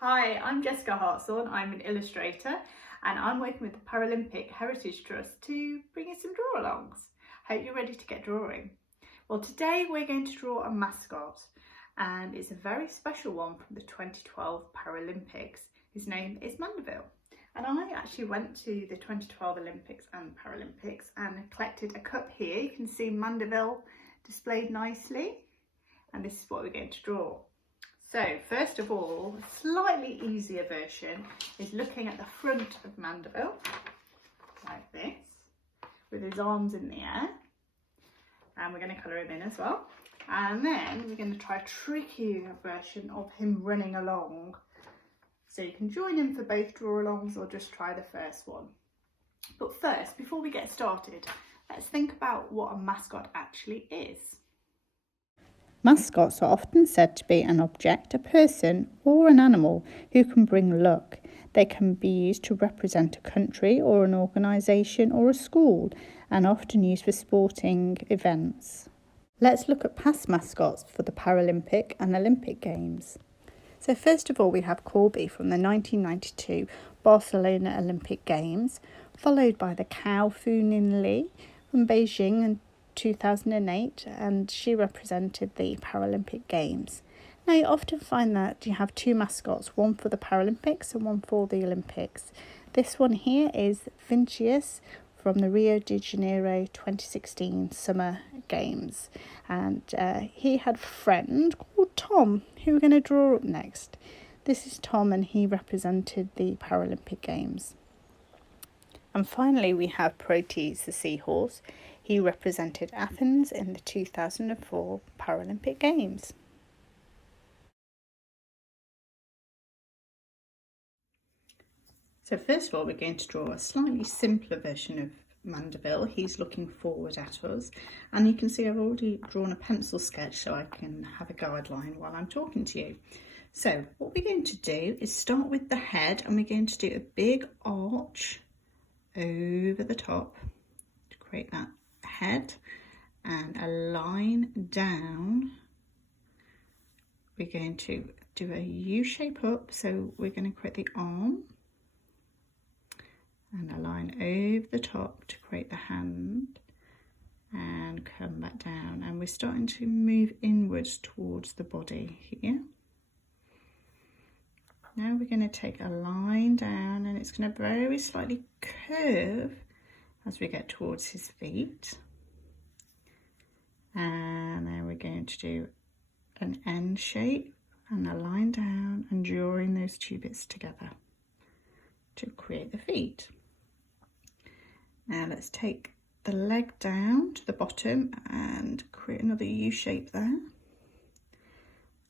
Hi, I'm Jessica Hartshorn. I'm an illustrator and I'm working with the Paralympic Heritage Trust to bring you some draw-alongs. Hope you're ready to get drawing. Well, today we're going to draw a mascot and it's a very special one from the 2012 Paralympics. His name is Mandeville. And I actually went to the 2012 Olympics and Paralympics and collected a cup here. You can see Mandeville displayed nicely and this is what we're going to draw. So first of all, a slightly easier version is looking at the front of Mandeville, like this, with his arms in the air. And we're going to colour him in as well. And then we're going to try a trickier version of him running along. So you can join in for both draw-alongs or just try the first one. But first, before we get started, let's think about what a mascot actually is. Mascots are often said to be an object, a person or an animal who can bring luck. They can be used to represent a country or an organisation or a school and often used for sporting events. Let's look at past mascots for the Paralympic and Olympic Games. So first of all we have Corby from the 1992 Barcelona Olympic Games, followed by the cow Fu Nin Li from Beijing and 2008, and she represented the Paralympic Games. Now you often find that you have two mascots, one for the Paralympics and one for the Olympics. This one here is Vincius from the Rio de Janeiro 2016 Summer Games, and he had a friend called Tom who we're going to draw up next. This is Tom and he represented the Paralympic Games. And finally we have Protease the Seahorse. He represented Athens in the 2004 Paralympic Games. So first of all, we're going to draw a slightly simpler version of Mandeville. He's looking forward at us. And you can see I've already drawn a pencil sketch so I can have a guideline while I'm talking to you. So what we're going to do is start with the head and we're going to do a big arch over the top to create that head and a line down. We're going to do a U shape up, so we're going to create the arm and a line over the top to create the hand and come back down, and we're starting to move inwards towards the body here. Now we're going to take a line down and it's going to very slightly curve as we get towards his feet. And then we're going to do an N shape and a line down and drawing those two bits together to create the feet. Now let's take the leg down to the bottom and create another U shape there.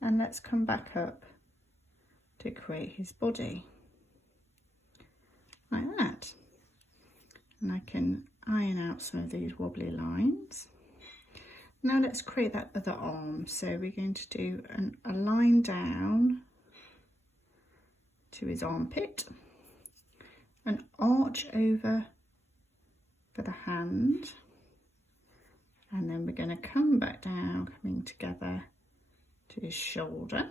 And let's come back up to create his body like that. And I can iron out some of these wobbly lines. Now let's create that other arm. So we're going to do a line down to his armpit, an arch over for the hand, and then we're going to come back down, coming together to his shoulder.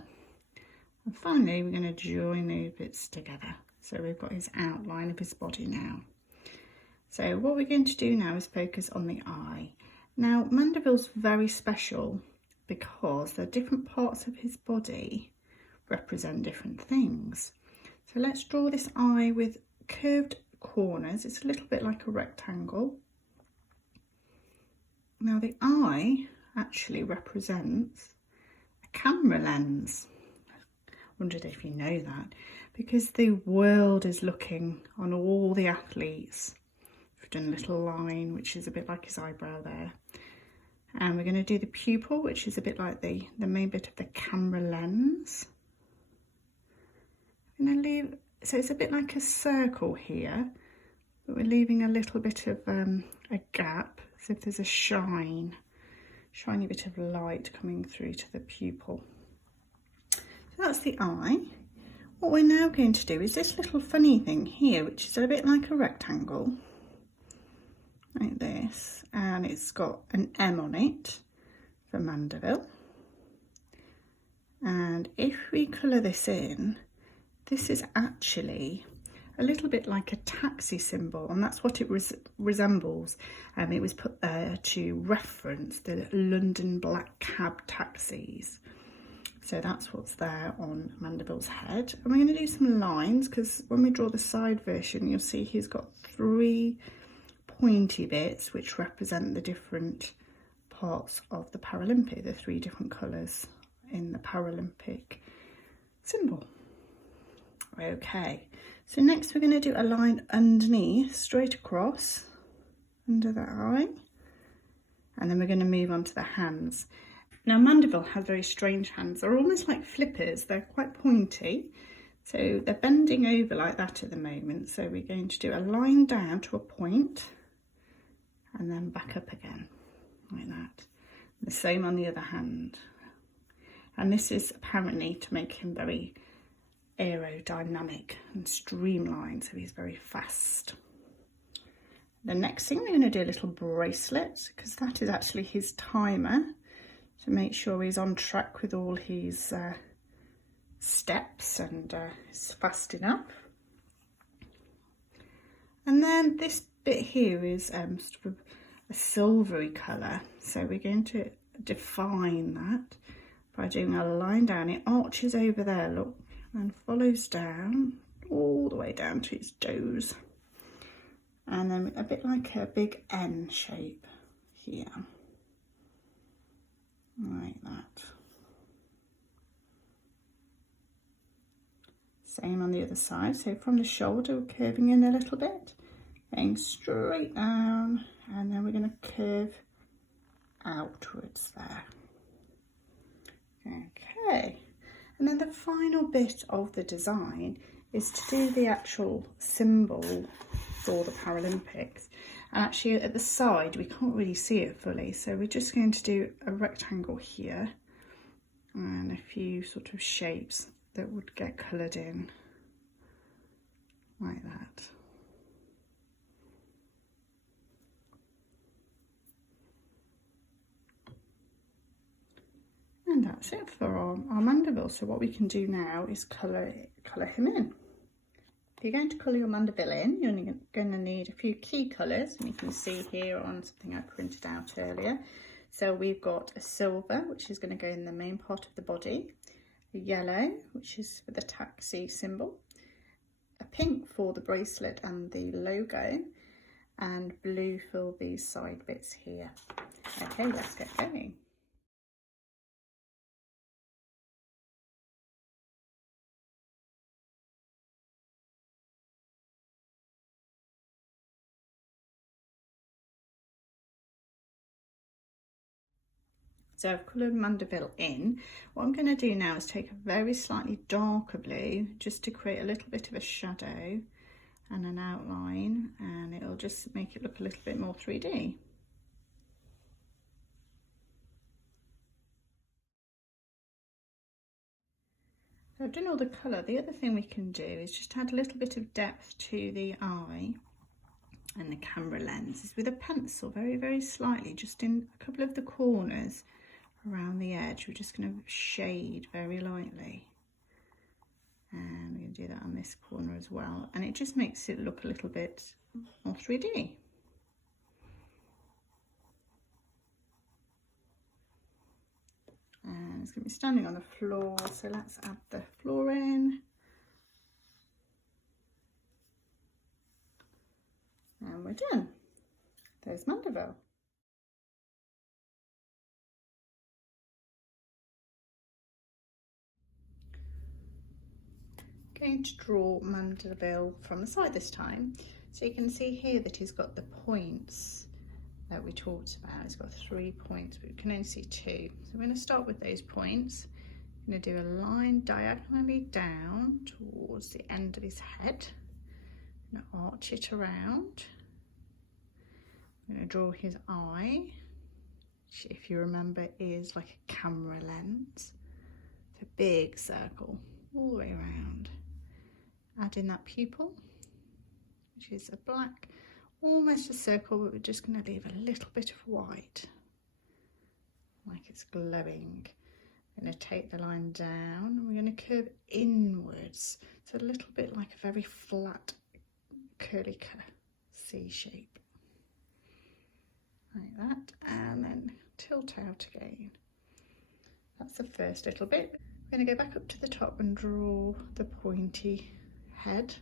And finally we're going to join those bits together. So we've got his outline of his body now. So what we're going to do now is focus on the eye. Now Mandeville's very special because the different parts of his body represent different things. So let's draw this eye with curved corners. It's a little bit like a rectangle. Now the eye actually represents a camera lens. I wondered if you know that, because the world is looking on all the athletes. We've done a little line which is a bit like his eyebrow there, and we're going to do the pupil, which is a bit like the main bit of the camera lens. I'm going to leave, so it's a bit like a circle here, but we're leaving a little bit of a gap, as if there's a shiny bit of light coming through to the pupil. So that's the eye. What we're now going to do is this little funny thing here, which is a bit like a rectangle, like this, and it's got an M on it for Mandeville. And if we colour this in, This is actually a little bit like a taxi symbol, and that's what it resembles. It was put there to reference the London black cab taxis. So that's what's there on Mandeville's head. And we're going to do some lines, because when we draw the side version, you'll see he's got 3 pointy bits which represent the different parts of the Paralympic, the 3 different colours in the Paralympic symbol. Okay, so next we're going to do a line underneath, straight across, under the eye, and then we're going to move on to the hands. Now Mandeville has very strange hands. They're almost like flippers. They're quite pointy, so they're bending over like that at the moment. So we're going to do a line down to a point and then back up again like that. The same on the other hand. And this is apparently to make him very aerodynamic and streamlined, so he's very fast. The next thing, we're going to do a little bracelet, because that is actually his timer, to make sure he's on track with all his steps and is fast enough. And then this bit here is sort of a silvery colour, so we're going to define that by doing a line down. It arches over there, look, and follows down all the way down to its toes, and then a bit like a big N shape here, like that. Same on the other side, so from the shoulder we're curving in a little bit, going straight down, and then we're going to curve outwards there. Okay, and then the final bit of the design is to do the actual symbol for the Paralympics. And actually at the side we can't really see it fully, so we're just going to do a rectangle here and a few sort of shapes that would get coloured in like that. And that's it for our Mandeville. So what we can do now is colour him in. If you're going to colour your Mandeville in, you're going to need a few key colours, and you can see here on something I printed out earlier. So we've got a silver, which is going to go in the main part of the body, a yellow, which is for the taxi symbol, a pink for the bracelet and the logo, and blue for these side bits here. Okay, let's get going. So I've coloured Mandeville in. What I'm going to do now is take a very slightly darker blue just to create a little bit of a shadow and an outline, and it'll just make it look a little bit more 3D. So I've done all the colour. The other thing we can do is just add a little bit of depth to the eye and the camera lens with a pencil, very, very slightly, just in a couple of the corners around the edge. We're just going to shade very lightly, and we're going to do that on this corner as well, and it just makes it look a little bit more 3D. And it's going to be standing on the floor, so let's add the floor in. And we're done. There's Mandeville. Going to draw Mandeville from the side this time. So you can see here that he's got the points that we talked about. He's got 3 points, but we can only see 2. So we're going to start with those points. I'm going to do a line diagonally down towards the end of his head. I'm going to arch it around. I'm going to draw his eye, which, if you remember, is like a camera lens. It's a big circle all the way around. Add in that pupil, which is a black, almost a circle, but we're just going to leave a little bit of white, like it's glowing. I'm going to take the line down and we're going to curve inwards. It's a little bit like a very flat curly C shape. Like that, and then tilt out again. That's the first little bit. We're going to go back up to the top and draw the pointy head,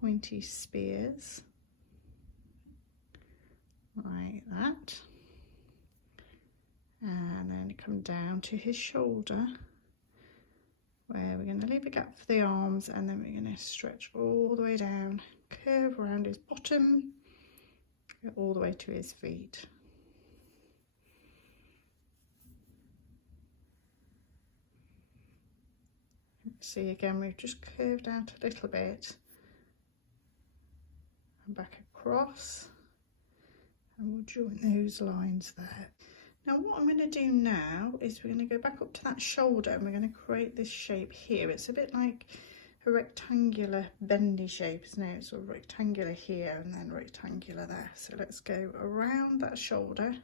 pointy spears, like that. And then come down to his shoulder, where we're going to leave a gap for the arms, and then we're going to stretch all the way down, curve around his bottom, go all the way to his feet. See, again, we've just curved out a little bit and back across, and we'll join those lines there. Now what I'm going to do now is we're going to go back up to that shoulder and we're going to create this shape here. It's a bit like a rectangular bendy shape, isn't it? It's sort of rectangular here and then rectangular there. So let's go around that shoulder,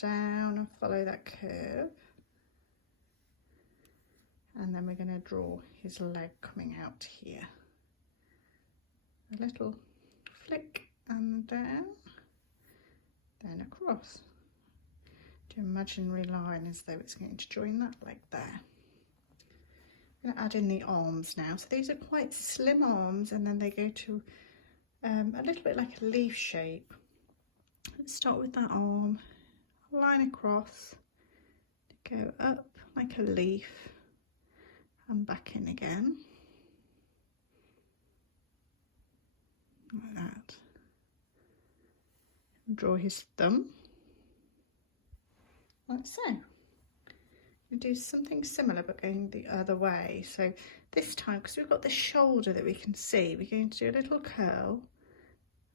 down and follow that curve. And then we're going to draw his leg coming out here. A little flick and down, then across. Do an imaginary line as though it's going to join that leg there. I'm going to add in the arms now. So these are quite slim arms, and then they go to a little bit like a leaf shape. Let's start with that arm, line across, go up like a leaf, and back in again, like that. Draw his thumb, like so. We do something similar but going the other way. So this time, because we've got the shoulder that we can see, we're going to do a little curl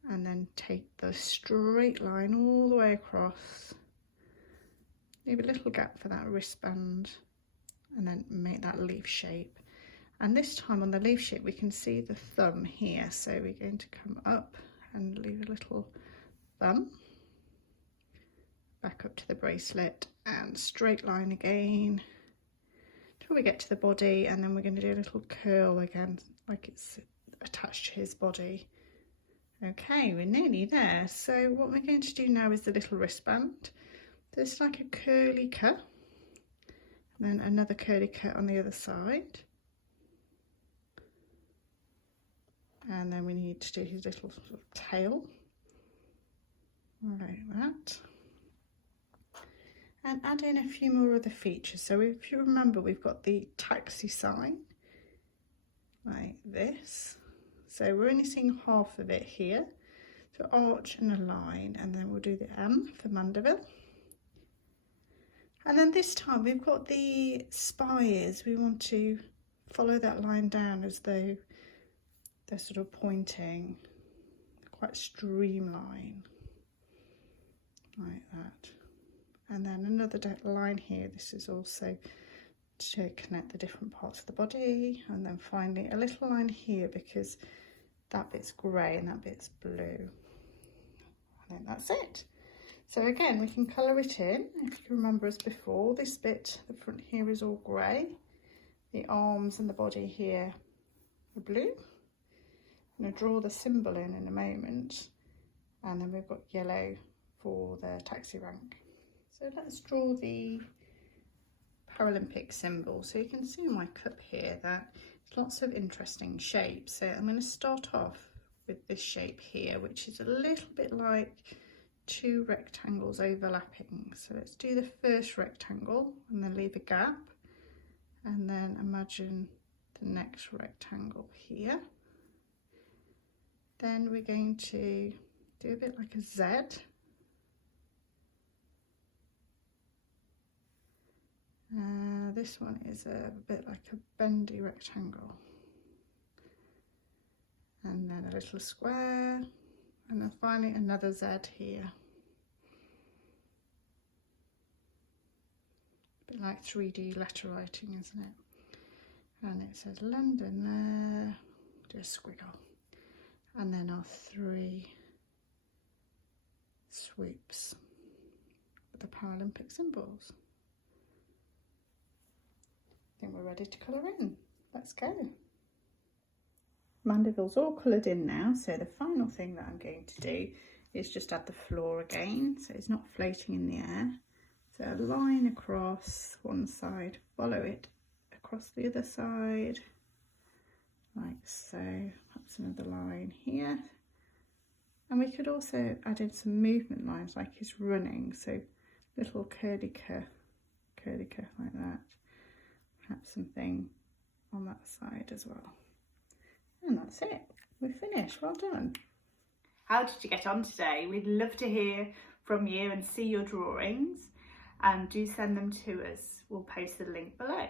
and then take the straight line all the way across, leave a little gap for that wristband, and then make that leaf shape. And this time on the leaf shape we can see the thumb here, so we're going to come up and leave a little thumb, back up to the bracelet and straight line again till we get to the body, and then we're going to do a little curl again like it's attached to his body. Okay, we're nearly there. So what we're going to do now is the little wristband. So it's like a curly cut, then another curly cut on the other side, and then we need to do his little sort of tail like that, and add in a few more other features. So if you remember, we've got the taxi sign like this, so we're only seeing half of it here, so arch and a line, and then we'll do the M for Mandeville. And then this time we've got the spires. We want to follow that line down as though they're sort of pointing, quite streamline, like that. And then another line here. This is also to connect the different parts of the body. And then finally a little line here, because that bit's grey and that bit's blue. I think that's it. So again, we can colour it in. If you remember as before, this bit, the front here is all grey. The arms and the body here are blue. I'm going to draw the symbol in a moment. And then we've got yellow for the taxi rank. So let's draw the Paralympic symbol. So you can see in my cup here that there's lots of interesting shapes. So I'm going to start off with this shape here, which is a little bit like two rectangles overlapping. So let's do the first rectangle and then leave a gap, and then imagine the next rectangle here. Then we're going to do a bit like a Z, this one is a bit like a bendy rectangle, and then a little square, and then finally another Z here. A bit like 3D letter writing, isn't it? And it says London there, do a squiggle, and then our 3 swoops with the Paralympic symbols. think we're ready to colour in. Let's go. Mandeville's all coloured in now, so the final thing that I'm going to do is just add the floor again, so it's not floating in the air. So a line across one side, follow it across the other side, like so. Perhaps another line here. And we could also add in some movement lines like he's running, so little curly cur like that. Perhaps something on that side as well. And that's it, we're finished, well done. How did you get on today? We'd love to hear from you and see your drawings, and do send them to us. We'll post the link below.